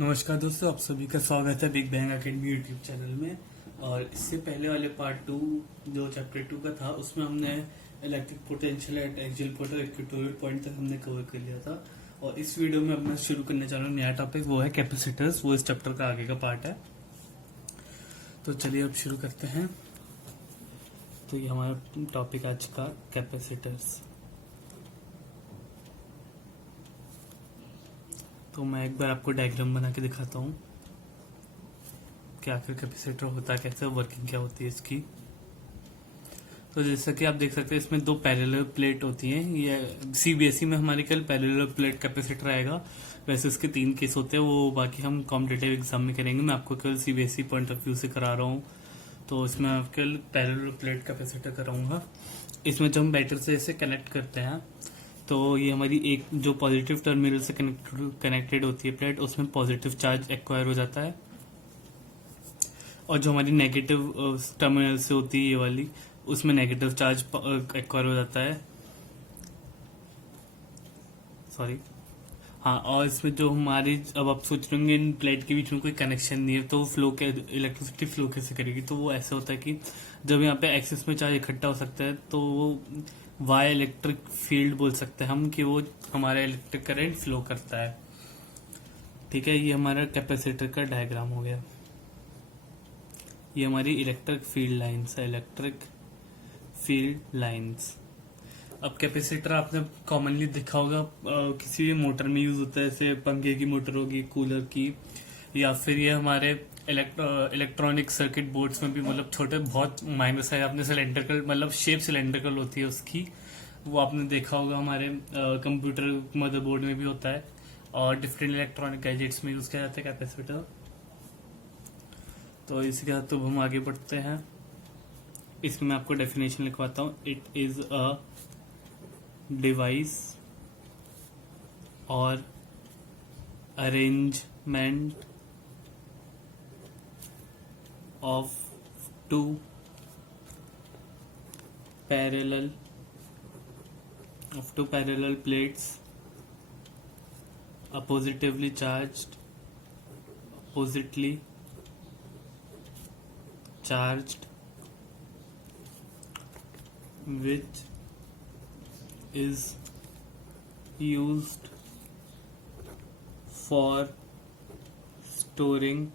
नमस्कार दोस्तों, आप सभी का स्वागत है big bang academy YouTube channel में। और इससे पहले वाले पार्ट 2 जो चैप्टर 2 का था उसमें हमने electric potential at axial port और इक्वेटोरियल पॉइंट तक हमने कवर कर लिया था। और इस वीडियो में अब मैं शुरू करने जा रहा हूँ नया टॉपिक, वो है कैपेसिटर्स। वो इस चैप्टर का आगे का पार्ट है। तो चलिए अब शुरू करते हैं। तो ये हमारा टॉपिक आज का कैपेसिटर्स। तो मैं एक बार आपको डायग्राम बना के दिखाता हूँ कि आखिर कैपेसिटर होता कैसे, वर्किंग क्या होती है इसकी। तो जैसा कि आप देख सकते हैं इसमें दो पैरेलल प्लेट होती हैं। ये सीबीएसई में हमारे केवल पैरेलल प्लेट कैपेसिटर आएगा, वैसे इसके 3 केस होते हैं, वो बाकी हम कॉम्पिटेटिव एग्जाम में करेंगे। मैं आपको केवल सीबीएसई पॉइंट ऑफ व्यू से करा रहा हूँ, तो इसमें आप केवल पैरेलल प्लेट कैपेसिटर कराऊंगा। इसमें जब हम बैटरी से इसे कनेक्ट करते हैं तो ये हमारी एक जो पॉजिटिव टर्मिनल से कनेक्टेड होती है प्लेट, उसमें पॉजिटिव चार्ज एक्वायर हो जाता है। और जो हमारी नेगेटिव टर्मिनल से होती है ये वाली, उसमें नेगेटिव चार्ज एक्वायर हो जाता है। सॉरी, हाँ। और इसमें जो हमारी, अब आप सोच रहे होंगे इन प्लेट के बीच में कोई कनेक्शन नहीं है तो फ्लो के इलेक्ट्रिसिटी फ्लो कैसे करेगी। तो वो ऐसा होता है कि जब यहाँ पे एक्सिस में चार्ज इकट्ठा हो सकता है तो वो वाई इलेक्ट्रिक फील्ड बोल सकते हैं हम, कि वो हमारा इलेक्ट्रिक करंट फ्लो करता है। ठीक है, ये हमारा कैपेसिटर का डायग्राम हो गया। ये हमारी इलेक्ट्रिक फील्ड लाइंस है, इलेक्ट्रिक फील्ड लाइंस। अब कैपेसिटर आपने कॉमनली देखा होगा किसी भी मोटर में यूज होता है, जैसे पंखे की मोटर होगी, कूलर की, या फिर ये हमारे इलेक्ट्रॉनिक सर्किट बोर्ड्स में भी, मतलब छोटे बहुत माइनर साइज आपने सिलेंड्रिकल, मतलब शेप सिलेंड्रिकल होती है उसकी, वो आपने देखा होगा। हमारे कंप्यूटर मदरबोर्ड में भी होता है और डिफरेंट इलेक्ट्रॉनिक गैजेट्स में यूज किया जाता है कैपेसिटर। तो इसके साथ तो हम आगे बढ़ते हैं। इसमें मैं आपको डेफिनेशन लिखवाता हूँ। इट इज अ डिवाइस और arrangement of two parallel plates oppositely charged which is used for storing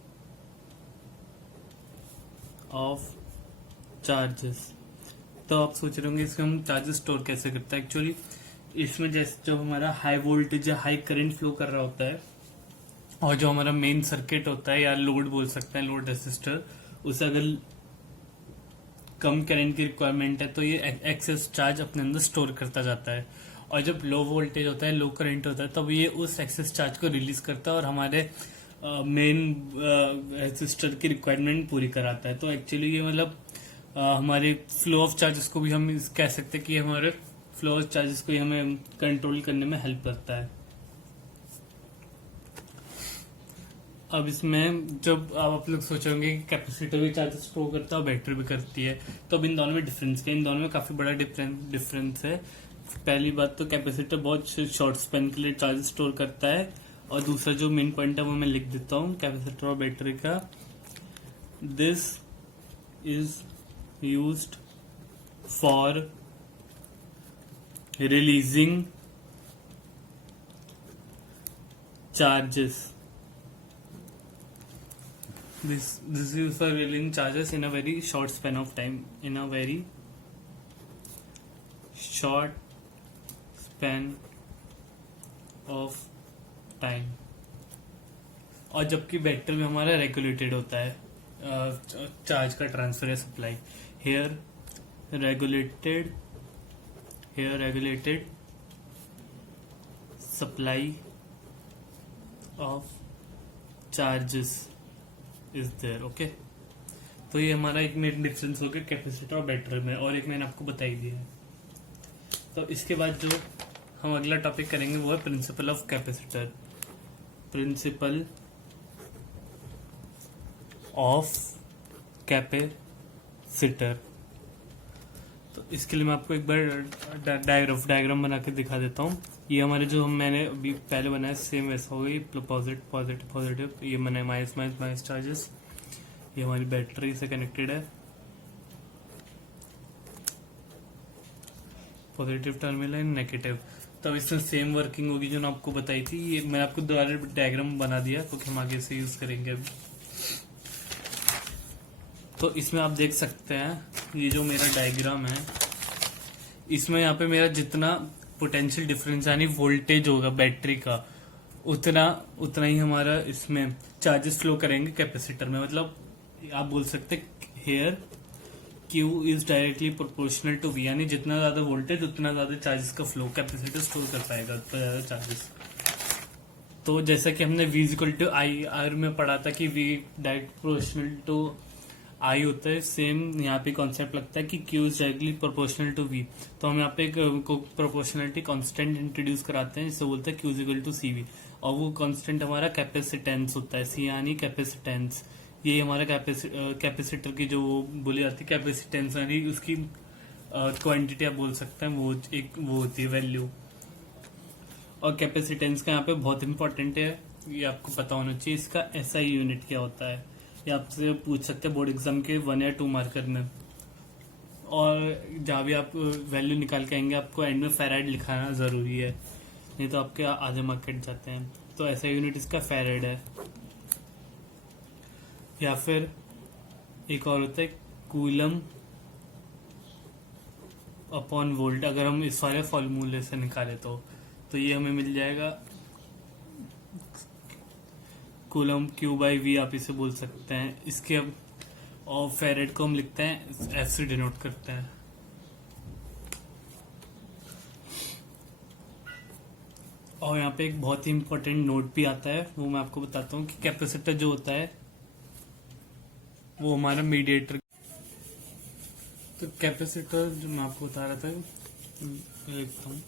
of charges. तो आप सोच रहे होंगे इसमें हम चार्जेस स्टोर कैसे करते हैं। एक्चुअली इसमें जैसे जब हमारा हाई वोल्टेज या हाई करंट फ्लो कर रहा होता है और जो हमारा मेन सर्किट होता है, या लोड बोल सकते हैं, लोड रेसिस्टर, उसे अगर कम करंट की रिक्वायरमेंट है तो ये एक्सेस चार्ज अपने अंदर स्टोर करता जाता है। और जब लो वोल्टेज होता है, लो करंट होता है, तब ये उस एक्सेस चार्ज को रिलीज करता है और हमारे मेन रेसिस्टर की रिक्वायरमेंट पूरी कराता है। तो एक्चुअली ये मतलब हमारे फ्लो ऑफ चार्जेस को भी हम कह सकते हैं कि हमारे फ्लो ऑफ चार्जेस को ही हमें कंट्रोल करने में हेल्प करता है। अब इसमें जब आप लोग सोचेंगे कि कैपेसिटर भी चार्जेस स्टोर करता है और बैटरी भी करती है, तो अब इन दोनों में डिफरेंस क्या है? इन दोनों में काफी बड़ा डिफरेंस है। पहली बात तो कैपेसिटर बहुत शॉर्ट स्पेन के लिए चार्जेस स्टोर करता है, और दूसरा जो मेन पॉइंट है वो मैं लिख देता हूँ कैपेसिटर और बैटरी का। This is used for releasing charges. This is used for releasing charges in a very short span of time. In a very short span of time. और जबकि बैटरी में हमारा रेगुलेटेड होता है चार्ज का transfer या supply. Here regulated supply of charges is there. Okay, तो ये हमारा एक मेन डिफरेंस हो गया कैपेसिटर और बैटरी में, और एक मैंने आपको बताई दिया है। तो इसके बाद जो हम अगला टॉपिक करेंगे वो है principle of capacitor. Principle of capacitor. तो इसके लिए मैं आपको एक बार डायग्राम बना के दिखा देता हूँ। ये हमारे जो मैंने अभी पहले बनाया सेम वैसा हो गई, पॉजिटिव पॉजिटिव पॉजिटिव, ये मैंने माइनस माइनस माइनस चार्जेस, ये हमारी बैटरी से कनेक्टेड है, पॉजिटिव टर्मिनल है, नेगेटिव। तब इसमें सेम वर्किंग होगी जो मैं आपको बताई थी। ये मैं आपको दोबारा डायग्राम बना दिया क्योंकि हम आगे से यूज करेंगे अभी। तो इसमें आप देख सकते हैं ये जो मेरा डायग्राम है, इसमें यहाँ पे मेरा जितना पोटेंशियल डिफरेंस यानी वोल्टेज होगा बैटरी का, उतना ही हमारा इसमें चार्जेस फ्लो करेंगे कैपेसिटर में। मतलब आप बोल सकते here Q is directly proportional to V, यानी जितना ज्यादा वोल्टेज उतना ज्यादा चार्जेस का फ्लो कैपेसिटर स्टोर कर पाएगा, उतना ज्यादा चार्जेस। तो जैसा कि हमने V equal to I R में पढ़ा था कि V direct proportional to I होता है, सेम यहाँ पे कॉन्सेप्ट लगता है कि Q is directly proportional to V। तो हम यहाँ पे एक प्रोपोर्शनलिटी कांस्टेंट इंट्रोड्यूस कराते हैं जिससे बोलते हैं Q is equal to CV, और वो कांस्टेंट हमारा कैपेसिटेंस होता है, C यानी कैपेसिटेंस। ये हमारा कैपेसिटर की जो बोली जाती है कैपेसिटेंस, यानी उसकी क्वांटिटी आप बोल सकते हैं, वो होती है वैल्यू। और कैपेसिटेंस का यहाँ पे बहुत इंपॉर्टेंट है, ये आपको पता होना चाहिए। इसका SI यूनिट क्या होता है, ये आपसे पूछ सकते हैं बोर्ड एग्जाम के 1 या 2 मार्कर में। और जहाँ भी आप वैल्यू निकाल के आएंगे आपको एंड में फैराड लिखाना जरूरी है, नहीं तो आपके आधे मार्क कट जाते हैं। तो SI यूनिट इसका फैराड है। या फिर एक और होता है कूलम अपॉन वोल्ट। अगर हम इस वाले फॉर्मूले से निकाले तो ये हमें मिल जाएगा कूलम Q बाई V, आप इसे बोल सकते हैं। इसके अब और फेरेड को हम लिखते हैं F से डिनोट करते हैं। और यहाँ पे एक बहुत ही इंपॉर्टेंट नोट भी आता है, वो मैं आपको बताता हूँ कि कैपेसिटर जो होता है वो हमारा मीडिएटर। तो कैपेसिटर जो मैं आपको बता रहा था, लिखता हूँ,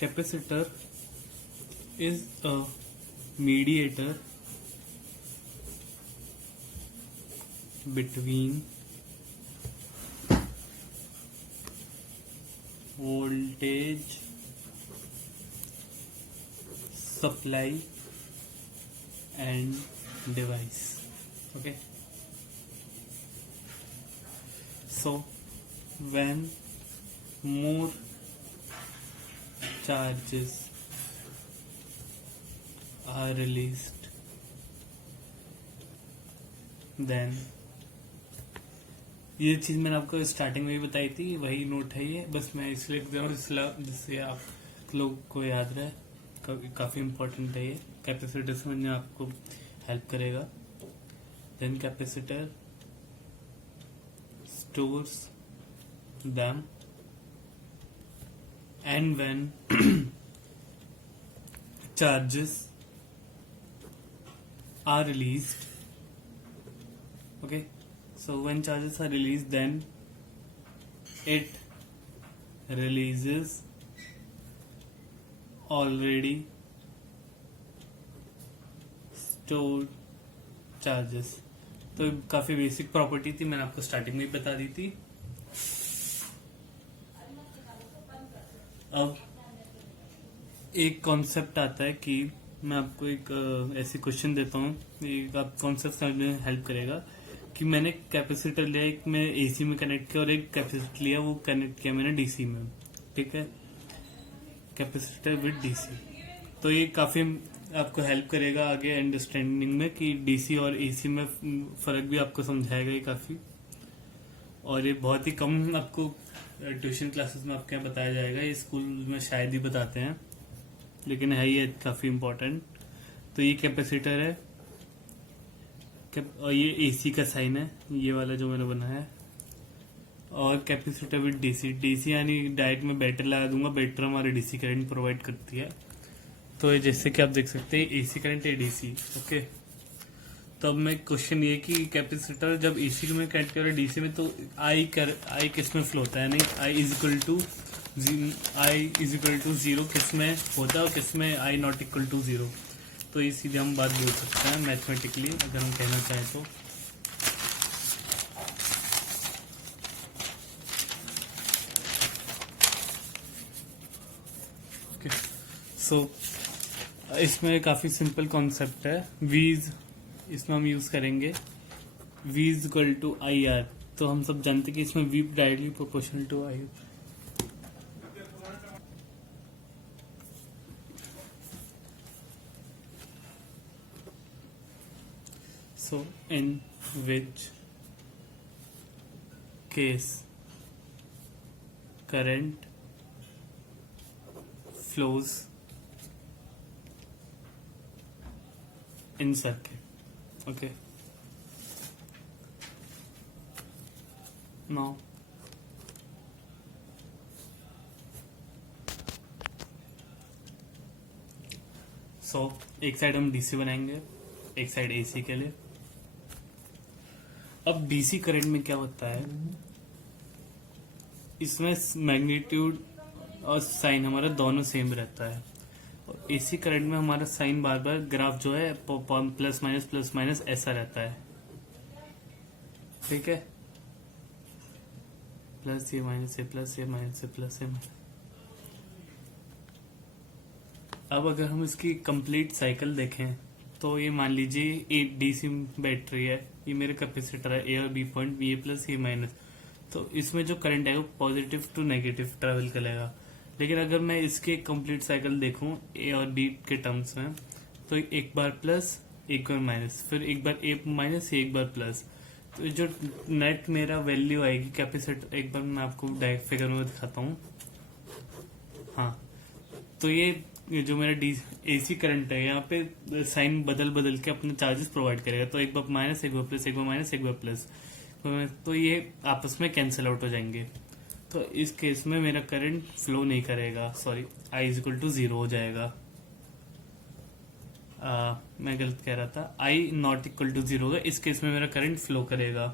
capacitor is a mediator between voltage supply and device. Okay, so when more charges are released then, ये चीज मैंने आपको स्टार्टिंग में भी बताई थी, वही नोट है ये, बस मैं इसलिए लिख दे रहा हूँ जिससे आप लोग को याद रहे। काफी इंपॉर्टेंट है ये, कैपेसिटर समझने आपको हेल्प करेगा। Then capacitor stores them, and when charges are released, okay, so when charges are released then it releases already stored charges। तो काफी बेसिक प्रॉपर्टी थी, मैंने आपको स्टार्टिंग में ही बता दी थी। अब एक कॉन्सेप्ट आता है कि मैं आपको एक ऐसी क्वेश्चन देता हूँ, आप कॉन्सेप्ट समझने में हेल्प करेगा कि मैंने कैपेसिटर लिया, एक मैं AC में कनेक्ट किया और एक कैपेसिटर लिया वो कनेक्ट किया मैंने DC में, ठीक है, कैपेसिटर विद DC। तो ये काफी आपको हेल्प करेगा आगे अंडरस्टैंडिंग में कि DC और AC में फर्क भी आपको समझाएगा ये काफी। और ये बहुत ही कम आपको ट्यूशन क्लासेस में आपके यहाँ बताया जाएगा, ये स्कूल में शायद ही बताते हैं, लेकिन है ये काफी इम्पोर्टेंट। तो ये कैपेसिटर है और ये AC का साइन है, ये वाला जो मैंने बनाया है। और कैपेसिटर विद DC यानी डायरेक्ट में बैटरी लगा दूंगा, बैटरी हमारे DC करंट प्रोवाइड करती है। तो जैसे कि आप देख सकते हैं AC करंट है DC, ओके। तो अब मैं क्वेश्चन ये कि कैपेसिटर जब AC में कनेक्ट कर DC में तो I किस में फ्लो होता है, नहीं I इज इक्वल टू 0 किस में होता है और किस में I नॉट इक्वल टू 0। तो ये सीधे हम बात बोल सकते हैं मैथमेटिकली अगर हम कहना चाहें तो। सो इसमें काफी सिंपल कॉन्सेप्ट है। वीज इसमें हम यूज करेंगे V is equal to I R. तो हम सब जानते हैं कि इसमें V directly proportional to I. So in which case current flows in circuit. Okay, now एक साइड हम डीसी बनाएंगे, एक साइड एसी के लिए। अब डीसी करंट में क्या होता है, इसमें मैग्नीट्यूड और साइन हमारा दोनों सेम रहता है। और एसी करंट में हमारा साइन बार बार ग्राफ जो है प्लस माइनस ऐसा रहता है। ठीक है, प्लस ये माइनस ए प्लस ए माइनस ए प्लस ए माइनस। अब अगर हम इसकी कंप्लीट साइकिल देखें तो ये मान लीजिए एक डीसी बैटरी है, ये मेरे कैपेसिटर है, ए और बी पॉइंट, ए प्लस ए माइनस। तो इसमें जो करंट है वो पॉजिटिव टू नेगेटिव ट्रेवल करेगा। लेकिन अगर मैं इसके कंप्लीट साइकिल देखूं ए और बी के टर्म्स में, तो एक बार प्लस एक बार माइनस, फिर एक बार ए माइनस एक बार प्लस। तो जो नेट मेरा वैल्यू आएगी कैपेसिटर, एक बार मैं आपको डायरेक्ट फिगर में दिखाता हूँ। हाँ, तो ये जो मेरा एसी करंट है, यहाँ पे साइन बदल के अपने चार्जेस प्रोवाइड करेगा। तो एक बार माइनस एक बार प्लस, एक बार माइनस एक बार प्लस, तो ये आपस में कैंसिल आउट हो जाएंगे। तो इस केस में मेरा करंट फ्लो नहीं करेगा, sorry, I is equal to 0 हो जाएगा। मैं गलत कह रहा था, आई नॉट इक्वल टू 0 होगा। इस केस में मेरा करंट फ्लो करेगा।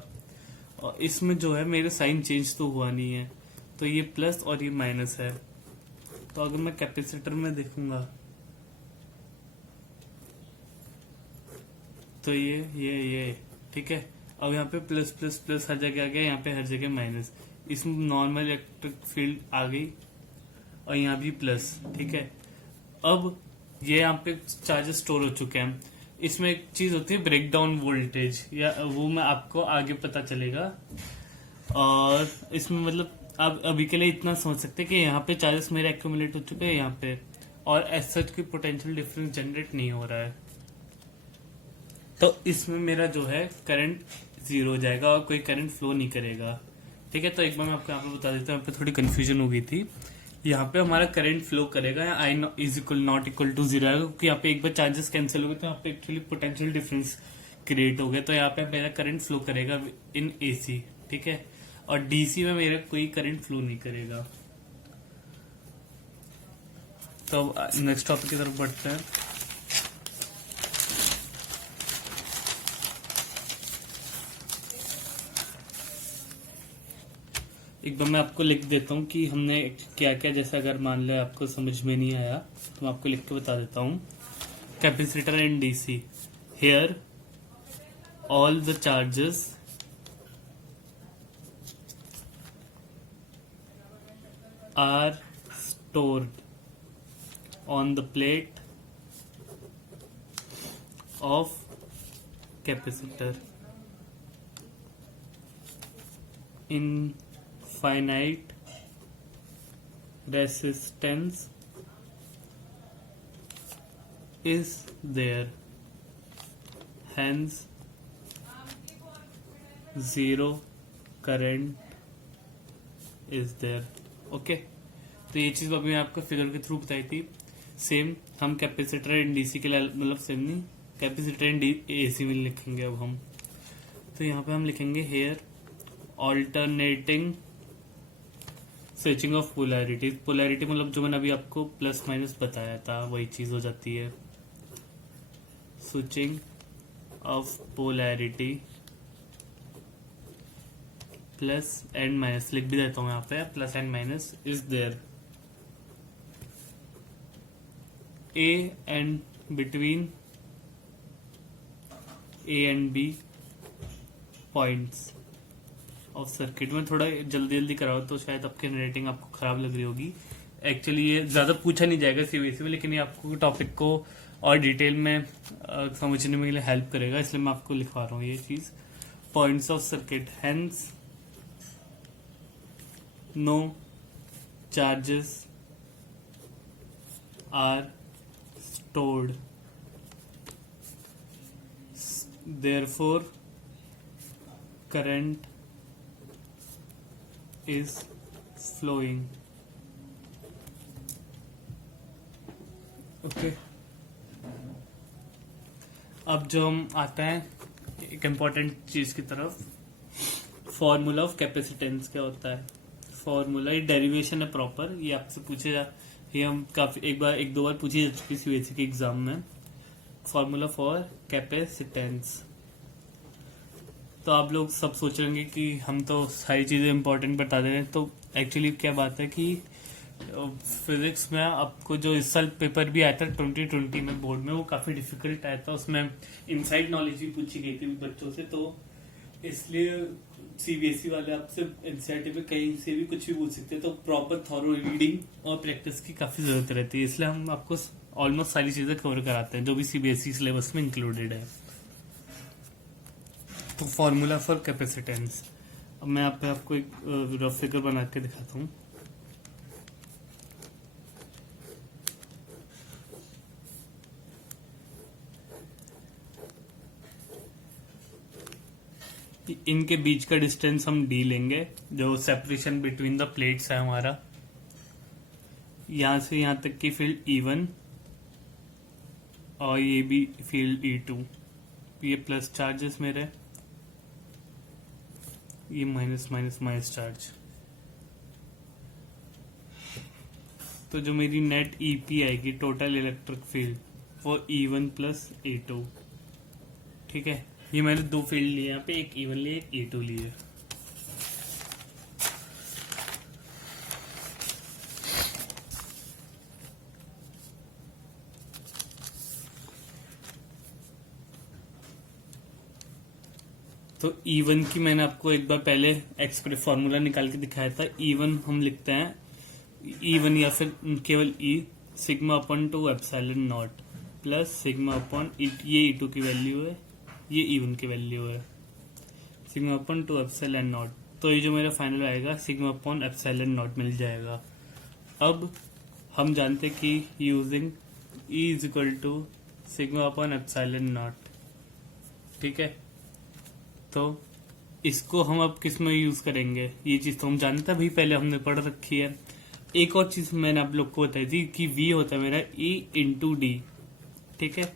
और इसमें जो है मेरा साइन चेंज तो हुआ नहीं है, तो ये प्लस और ये माइनस है। तो अगर मैं कैपेसिटर में देखूंगा तो ये ठीक है। अब यहाँ पे प्लस प्लस प्लस हर जगह आ गया, यहाँ पे हर जगह माइनस। इसमें नॉर्मल इलेक्ट्रिक फील्ड आ गई और यहाँ भी प्लस। ठीक है, अब ये यहाँ पे चार्जेस स्टोर हो चुके हैं। इसमें एक चीज होती है ब्रेक डाउन वोल्टेज, या वो मैं आपको आगे पता चलेगा। और इसमें मतलब आप अभी के लिए इतना समझ सकते हैं कि यहाँ पे चार्जेस मेरे एक्यूमुलेट हो चुके हैं यहाँ पे, और एज सच की पोटेंशियल डिफरेंस जनरेट नहीं हो रहा है। तो इसमें मेरा जो है करंट 0 हो जाएगा और कोई करंट फ्लो नहीं करेगा। ठीक है, तो एक बार मैं आपको यहाँ पे बता देता हूँ, यहाँ पे थोड़ी कंफ्यूजन हो गई थी। यहाँ पे हमारा करंट फ्लो करेगा, I is equal not equal to 0 आएगा, क्योंकि यहाँ पे एक बार चार्जेस कैंसिल हो गए तो यहाँ पे एक्चुअली पोटेंशियल डिफरेंस क्रिएट हो गया। तो यहाँ पे मेरा करंट फ्लो करेगा इन एसी। ठीक है, और डीसी में मेरा कोई करंट फ्लो नहीं करेगा। तो नेक्स्ट टॉपिक की तरफ बढ़ते हैं। एक बार मैं आपको लिख देता हूँ कि हमने क्या क्या, जैसे अगर मान लो आपको समझ में नहीं आया तो मैं आपको लिख के बता देता हूँ। Capacitor and DC, here all the charges are stored on the plate of capacitor infinite resistance is there, hence zero current is there. Okay, तो ये चीज अभी मैं आपको फिगर के थ्रू बताई थी। सेम हम कैपेसिटर एंड डीसी के लिए, मतलब सेम नहीं, कैपेसिटर एंड एसी में लिखेंगे अब हम। तो यहाँ पे हम लिखेंगे here alternating switching of polarity. Polarity मतलब जो मैंने अभी आपको प्लस माइनस बताया था वही चीज हो जाती है। Switching of polarity plus and minus, लिख भी देता हूं यहाँ पे, plus and minus is there A and between A and B points of circuit में। थोड़ा जल्दी कराओ तो शायद आपकी रेटिंग आपको खराब लग रही होगी, एक्चुअली ये ज्यादा पूछा नहीं जाएगा सीबीएसई में, लेकिन ये आपको टॉपिक को और डिटेल में समझने में लिए हेल्प करेगा, इसलिए मैं आपको लिखवा रहा हूँ ये चीज। Points of circuit, hence no charges are stored, therefore current is flowing. Okay. अब जो हम आते हैं एक इम्पॉर्टेंट चीज की तरफ, फॉर्मूला ऑफ कैपेसिटेंस क्या होता है। फॉर्मूला, ये डेरिवेशन है प्रॉपर, ये आपसे पूछे जा, ये हम काफी एक दो बार पूछी जा चुकी सीबीएसई के एग्जाम में। फॉर्मूला फॉर कैपेसिटेंस, तो आप लोग सब सोच रहे कि हम तो सारी चीजें इंपॉर्टेंट बता दे रहे हैं, तो एक्चुअली क्या बात है कि फिजिक्स में आपको जो इस साल पेपर भी आया था 2020 में बोर्ड में, वो काफी डिफिकल्ट आया था, उसमें इनसाइड नॉलेज भी पूछी गई थी बच्चों से, तो इसलिए सीबीएसई वाले आपसे एनसीईआरटी पे कहीं से भी कुछ भी पूछ सकते हैं, तो प्रॉपर थॉरो रीडिंग और प्रैक्टिस की काफी जरूरत रहती है, इसलिए हम आपको ऑलमोस्ट सारी चीजें कवर कराते हैं जो भी सीबीएसई सिलेबस में इंक्लूडेड है। तो फॉर्मूला फॉर कैपेसिटेंस, अब मैं यहाँ पे आपको एक रफ फिगर बना के दिखाता हूँ। इनके बीच का डिस्टेंस हम डी लेंगे, जो सेपरेशन बिटवीन द प्लेट्स है हमारा, यहां से यहां तक की फील्ड E1 और ये भी फील्ड E2, ये प्लस चार्जेस मेरे, ये माइनस माइनस माइनस चार्ज, तो जो मेरी नेट EP आएगी टोटल इलेक्ट्रिक फील्ड वो E1 प्लस E2। ठीक है, ये मैंने दो फील्ड लिए यहाँ पे, एक E1 लिए एक E2 लिए। तो E1 की मैंने आपको एक बार पहले एक्सप्रेस फॉर्मूला निकाल के दिखाया था। E1 हम लिखते हैं E1 या फिर केवल E sigma upon two epsilon not plus sigma upon, ये E2 की वैल्यू है, ये E1 की वैल्यू है, sigma upon two epsilon naught, तो ये जो मेरा फाइनल आएगा सिग्मा अपॉन एप्सिलॉन नॉट मिल जाएगा। अब हम जानते कि using E is equal to sigma upon epsilon naught, ठीक है, तो इसको हम अब किस में यूज करेंगे, ये चीज तो हम जानते हैं भाई, पहले हमने पढ़ रखी है। एक और चीज मैंने आप लोग को बताई थी कि V होता है मेरा E इंटू डी, ठीक है,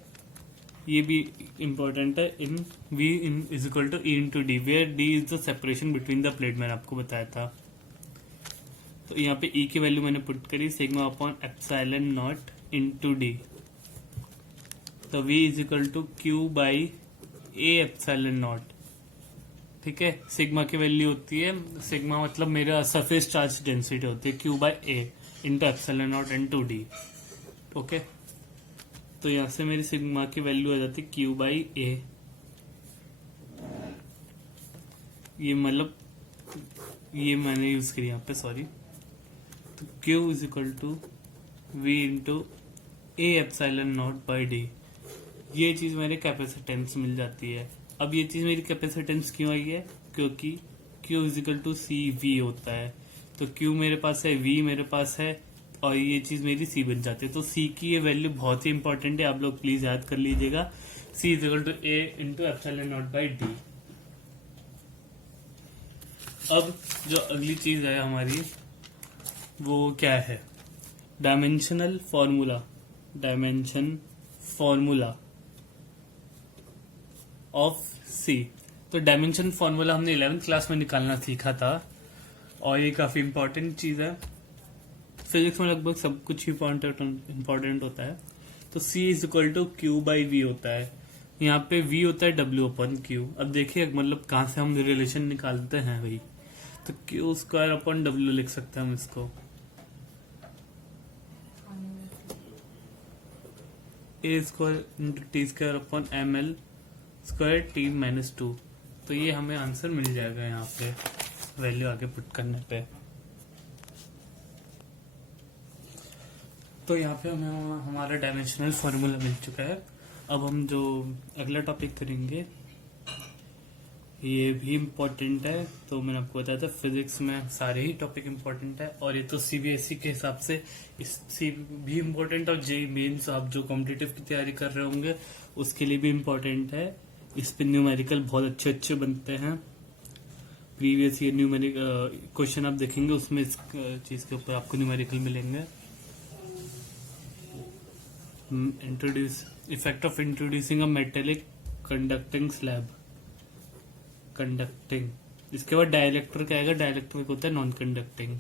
ये भी इम्पोर्टेंट है, in V is equal to E into D, where D is the separation between the plate, मैंने आपको बताया था। तो यहाँ पे E की वैल्यू मैंने पुट करी sigma upon epsilon naught into D, तो V is equal to Q by A epsilon naught, ठीक है। सिग्मा की वैल्यू होती है, सिग्मा मतलब मेरा सरफेस चार्ज डेंसिटी होती है Q by A into epsilon naught into D, okay. तो यहां से मेरी सिग्मा की वैल्यू आ जाती है Q बाई A, ये मतलब ये मैंने यूज करी यहाँ पे, सॉरी, तो Q is equal to V into A epsilon not by D, ये चीज मेरे कैपेसिटेंस मिल जाती है। अब ये चीज मेरी कैपेसिटेंस क्यों आई है, क्योंकि Q is equal to CV होता है, तो Q मेरे पास है, V मेरे पास है, और ये चीज मेरी C बन जाती है। तो C की ये वैल्यू बहुत ही इंपॉर्टेंट है, आप लोग प्लीज याद कर लीजिएगा, C is equal to A into epsilon not by D. अब जो अगली चीज है हमारी वो क्या है, dimensional formula, dimension formula of C। तो डायमेंशन फॉर्मूला हमने 11th क्लास में निकालना सीखा था, और ये काफी इंपॉर्टेंट चीज है, फिजिक्स में लगभग सब कुछ इंपॉर्टेंट होता है। तो C is equal to Q by V होता है, यहाँ पे V होता है W अपॉन Q। अब देखिए मतलब कहाँ से हम रिलेशन निकालते हैं भाई, तो Q स्क्वायर अपॉन W लिख सकते हैं हम इसको, A square into T square upon ML square T minus 2, तो ये हमें आंसर मिल जाएगा यहाँ पे वैल्यू आगे पुट करने पे। तो यहाँ पे हमें हमारा डायमेंशनल फॉर्मूला मिल चुका है। अब हम जो अगला टॉपिक करेंगे ये भी इम्पोर्टेंट है। तो मैंने आपको बताया था फिजिक्स में सारे ही टॉपिक इम्पोर्टेंट है, और ये तो सीबीएसई के हिसाब से इससे भी इम्पोर्टेंट, और जेई मेंस आप जो कॉम्पिटिटिव की तैयारी कर रहे होंगे उसके लिए भी इम्पोर्टेंट है। इस पे न्यूमेरिकल बहुत अच्छे अच्छे बनते हैं। प्रीवियस ईयर न्यूमेरिक क्वेश्चन आप देखेंगे उसमें इस चीज के ऊपर आपको न्यूमेरिकल मिलेंगे। Introduce effect of introducing a metallic conducting slab, conducting. इसके बाद डायलेक्ट्रिक आएगा। डायलेक्ट्रिक होता है नॉन कंडक्टिंग।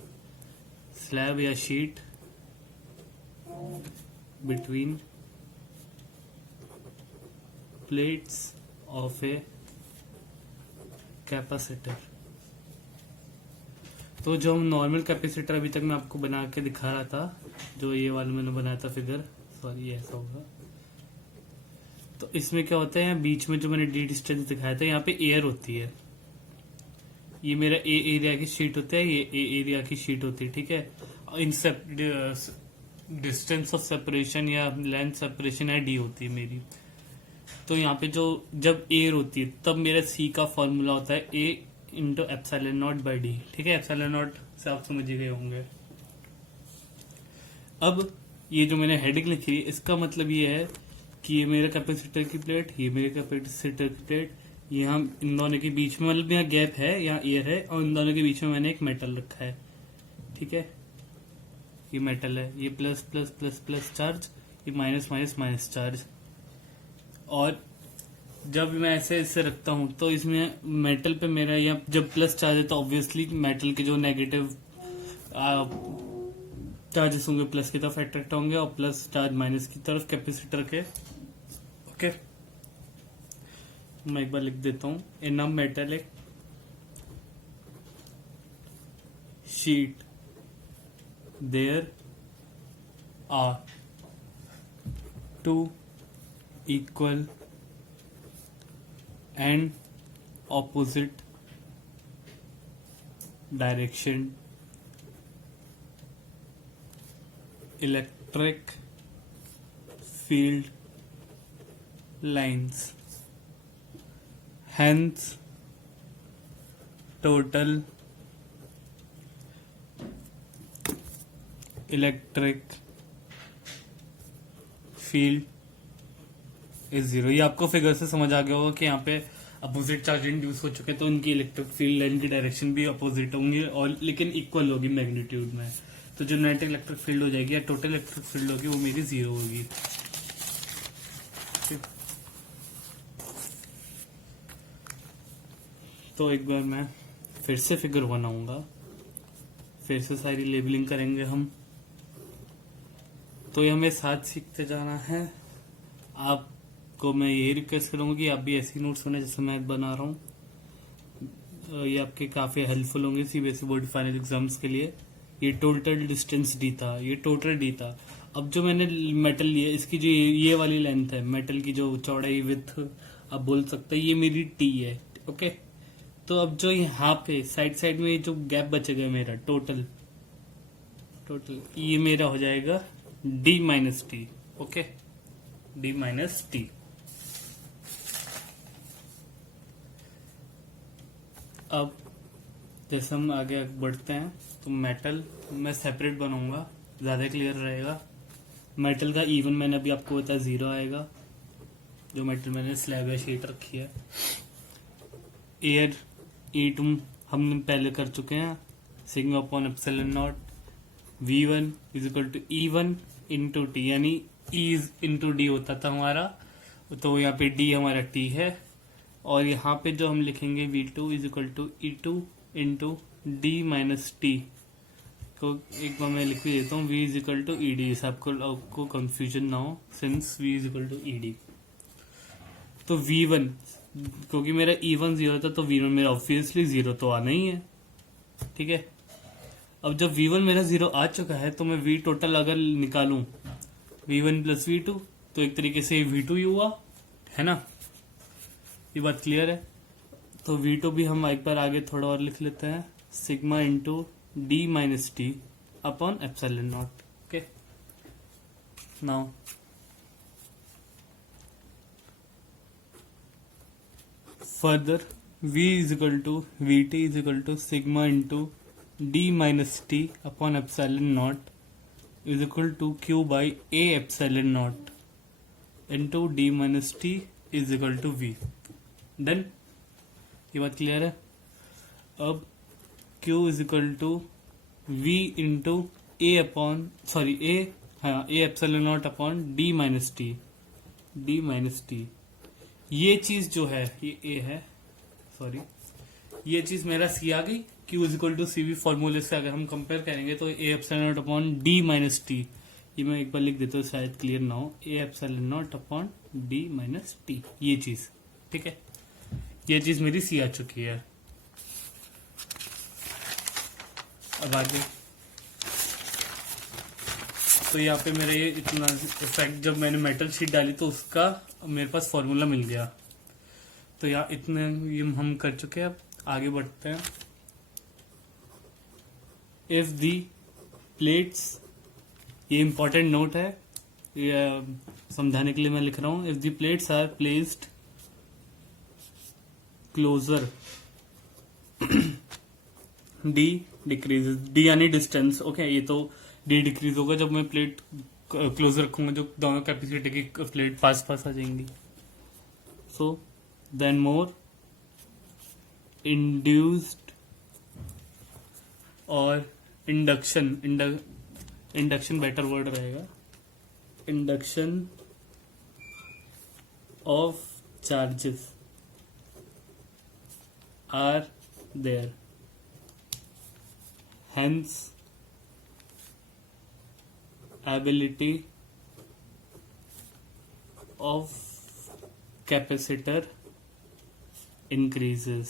स्लैब या sheet between plates of a capacitor. तो जो हम नॉर्मल कैपेसिटर अभी तक मैं आपको बना के दिखा रहा था, जो ये वाला मैंने बनाया था फिगर, सॉरी ये ऐसा होगा। तो इसमें क्या होता है, बीच में जो मैंने डी डिस्टेंस दिखाया था यहाँ पे एयर होती है। ये मेरा ए एरिया की शीट होता है, ये ए एरिया की शीट होती है, ठीक है। इन डिस्टेंस ऑफ सेपरेशन या लेंथ सेपरेशन है डी होती है मेरी। तो यहाँ पे जो जब एयर होती है तब मेरा सी का फॉर्मूला होता है A into epsilon not by D, ठीक है। एप्सिलॉन नॉट से आप समझ ही गए होंगे। अब ये जो मैंने हेडिंग लिखी है इसका मतलब ये है कि ये मेरे कैपेसिटर की प्लेट, ये मेरे कैपेसिटर की प्लेट, यहाँ इन दोनों के बीच में मतलब यहाँ गैप है, यहाँ एयर है, और इन दोनों के बीच में मैंने एक मेटल रखा है, ठीक है। ये मेटल है, ये plus plus plus plus charge, ये माइनस माइनस माइनस चार्ज। और जब मैं ऐसे इससे रखता हूं तो इसमें मेटल पे मेरा यहाँ जब प्लस चार्ज है तो ऑब्वियसली मेटल के जो नेगेटिव चार्जेस होंगे प्लस की तरफ अट्रैक्ट होंगे, और प्लस चार्ज माइनस की तरफ कैपेसिटर के। ओके, मैं एक बार लिख देता हूं। In a metallic sheet there are two equal and opposite direction electric field lines, hence total electric field is zero। ये आपको फिगर से समझ आ गया होगा कि यहाँ पे अपोजिट चार्ज इंड्यूस हो चुके तो उनकी इलेक्ट्रिक फील्ड लाइन की डायरेक्शन भी अपोजिट होंगी, और लेकिन इक्वल होगी मैग्नीट्यूड में। तो जो नेट इलेक्ट्रिक फील्ड हो जाएगी या टोटल इलेक्ट्रिक फील्ड होगी वो मेरी जीरो होगी। तो एक बार मैं फिर से फिगर बनाऊंगा, फिर से सारी लेबलिंग करेंगे हम। तो ये हमें साथ सीखते जाना है। आपको मैं यही रिक्वेस्ट करूंगा कि आप भी ऐसी नोट्स बने जैसे मैं बना रहा हूँ। ये आपके काफी हेल्पफुल होंगे सीबीएसई बोर्ड फाइनल एग्जाम्स के लिए। ये टोटल डिस्टेंस डी था, ये टोटल डी था। अब जो मैंने मेटल लिया इसकी जो ये वाली लेंथ है मेटल की, जो चौड़ाई विथ आप बोल सकते हैं, ये मेरी टी है, ओके। तो अब जो यहाँ पे साइड साइड में जो गैप बचेगा मेरा टोटल ये मेरा हो जाएगा D minus T, okay, D minus T. अब जैसे हम आगे बढ़ते हैं तो मेटल मैं सेपरेट बनाऊंगा, ज्यादा क्लियर रहेगा। मेटल का इवन मैंने अभी आपको बताया जीरो आएगा, जो मेटल मैंने स्लैब या शीट रखी है। एयर E2 हम पहले कर चुके हैं, sigma upon epsilon naught V1 is equal to E1 into T, यानी E इंटू डी होता था हमारा। तो यहाँ पे D हमारा T है, और यहाँ पे जो हम लिखेंगे V2 is equal to E2 into D minus T. तो एक बार मैं लिख भी देता हूँ, V is equal to E D, आपको कंफ्यूजन ना हो, since V is equal to E D. तो V1 क्योंकि मेरा E1 जीरो था तो V1 मेरा ऑब्वियसली जीरो तो आना ही है, ठीक है। अब जब V1 मेरा जीरो आ चुका है तो मैं V टोटल अगर निकालूं V1 प्लस V2 तो एक तरीके से V2 ही हुआ है ना, ये बात क्लियर है। तो V2 भी हम एक बार आगे थोड़ा और लिख लेते हैं, sigma into D minus T upon epsilon not, okay. Now further v is equal to vt is equal to sigma into d minus t upon epsilon naught is equal to q by a epsilon naught into d minus t is equal to v. Done, ये बात clear है. अब q is equal to v into a upon sorry a, हाँ a epsilon naught upon d minus T. ये चीज जो है ये ए है, सॉरी ये चीज मेरा सी आ गई. Q is equal to C V फॉर्मूले से अगर हम कंपेयर करेंगे तो A epsilon naught upon D minus T, ये मैं एक बार लिख देता हूँ शायद क्लियर ना हो. ए epsilon naught upon D minus T, ये चीज ठीक है. ये चीज मेरी सी आ चुकी है. अब आगे तो यहाँ पे मेरे ये इतना इफेक्ट जब मैंने मेटल शीट डाली तो उसका मेरे पास फॉर्मूला मिल गया. तो यहाँ इतने ये हम कर चुके हैं. अब आगे बढ़ते हैं. इफ दी प्लेट्स, ये इंपॉर्टेंट नोट है, ये समझाने के लिए मैं लिख रहा हूं. If the plates are placed closer D decreases, D यानी डिस्टेंस. ओके, ये तो डी डिक्रीज होगा जब मैं प्लेट क्लोज रखूंगा, जो दोनों कैपेसिटी की प्लेट पास पास आ जाएंगी. So then more induced or induction, induction better word रहेगा. Induction of charges are there, hence ability of capacitor increases.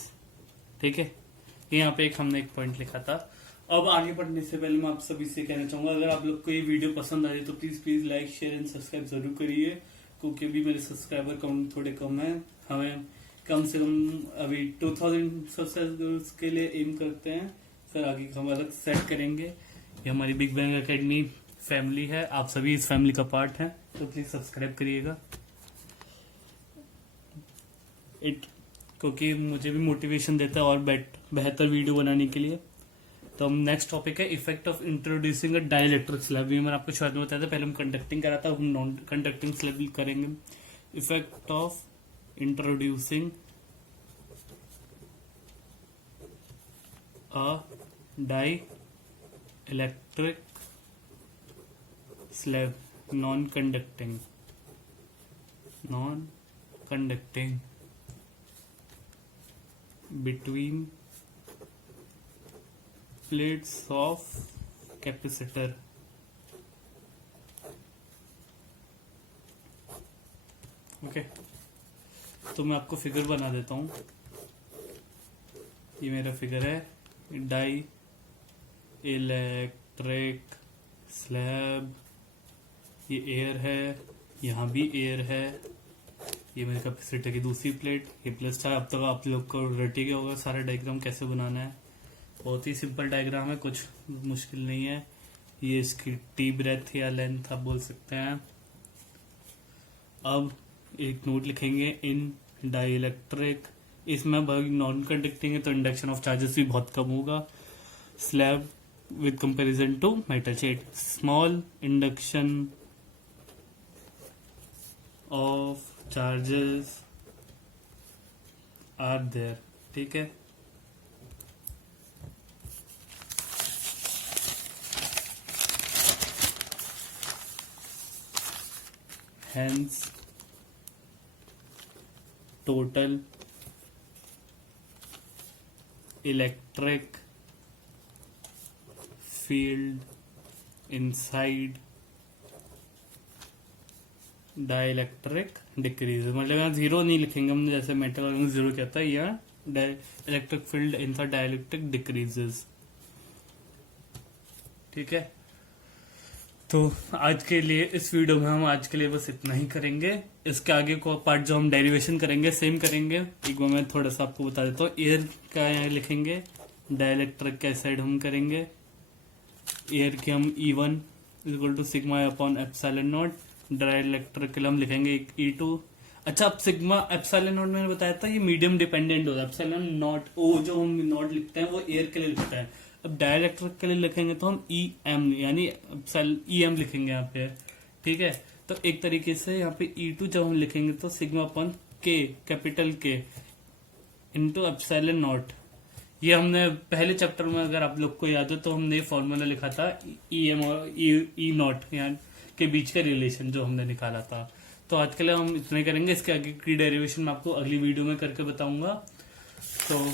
ठीक है, यहाँ पे हमने एक पॉइंट लिखा था. अब आगे बढ़ने से पहले मैं आप सभी से कहना चाहूंगा, अगर आप लोग को ये वीडियो पसंद आ रही तो please like share and subscribe जरूर करिए, क्योंकि अभी मेरे सब्सक्राइबर काउंट थोड़े कम है. हमें कम से कम अभी 2000 सब्सक्राइबर्स के लिए एम करते हैं. फिर आगे हम अलग सेट करेंगे. ये हमारी बिग बैंग एकेडमी फैमिली है, आप सभी इस फैमिली का पार्ट हैं, तो प्लीज सब्सक्राइब करिएगा. क्योंकि मुझे भी मोटिवेशन देता है और बेहतर वीडियो बनाने के लिए. तो हम नेक्स्ट टॉपिक है effect of introducing a dielectric slab. ये मैंने आपको शुरुआत में बताया था, पहले हम कंडक्टिंग करा था, हम नॉन कंडक्टिंग स्लैब करेंगे. Effect of introducing a dielectric slab, non conducting between plates of capacitor. Okay, तो मैं आपको फिगर बना देता हूं. ये मेरा फिगर है डाई इलेक्ट्रिक स्लैब. ये एयर है, यहाँ भी एयर है. ये मेरे कैपेसिटर की दूसरी प्लेट, ये प्लस था. अब तक आप लोग को रट ही गया होगा सारा डायग्राम कैसे बनाना है. बहुत ही सिंपल डायग्राम है, कुछ मुश्किल नहीं है. ये इसकी टी ब्रेथ या लेंथ आप बोल सकते हैं. अब एक नोट लिखेंगे इन डाई इलेक्ट्रिक. इसमें नॉन कंडक्टिंग है तो इंडक्शन ऑफ चार्जेस भी बहुत कम होगा. Slab with comparison to metal sheet, small induction of charges are there. ठीक है, hence total electric field inside dielectric decrease. मतलब यहाँ जीरो नहीं लिखेंगे हमने, जैसे मेटल वाले जीरो कहता है, यहाँ electric field inside dielectric decreases. ठीक है, तो आज के लिए इस वीडियो में हम आज के लिए बस इतना ही करेंगे. इसके आगे को पार्ट जो हम डेरिवेशन करेंगे सेम करेंगे. एक बार मैं थोड़ा सा आपको बता देता हूँ. एयर का यहाँ लिखेंगे, डाइलेक्ट्रिक का साइड हम करेंगे. एयर की हम E1 equal to sigma upon epsilon not, dielectrical हम लिखेंगे E2। अच्छा, अब सिग्मा एप्सिलॉन नॉट मैंने बताया था ये मीडियम डिपेंडेंट होता है, एप्सिलॉन नॉट ओ जो हम नॉट लिखते हैं वो एयर के लिए लिखते हैं। अब डाइलेक्ट्रिक के लिए लिखेंगे तो हम EM यानी EM लिखेंगे यहाँ पे, ठीक है। तो एक तरीके से यहाँ पे E2 जब हम लिखेंगे तो सिग्मा अपॉन के, कैपिटल के इंटू एप्सिलॉन नॉट। ये हमने पहले चैप्टर में, अगर आप लोग को याद हो तो हमने फॉर्मूला लिखा था EM और E नॉट यहाँ के बीच का रिलेशन जो हमने निकाला था। तो आज के लिए हम इतना ही करेंगे, इसके आगे की डेरिवेशन मैं आपको अगली वीडियो में करके बताऊंगा। तो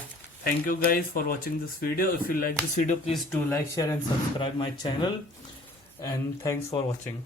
thank you guys for watching this video. If you like this video, please do like, share and subscribe my channel, and thanks for watching.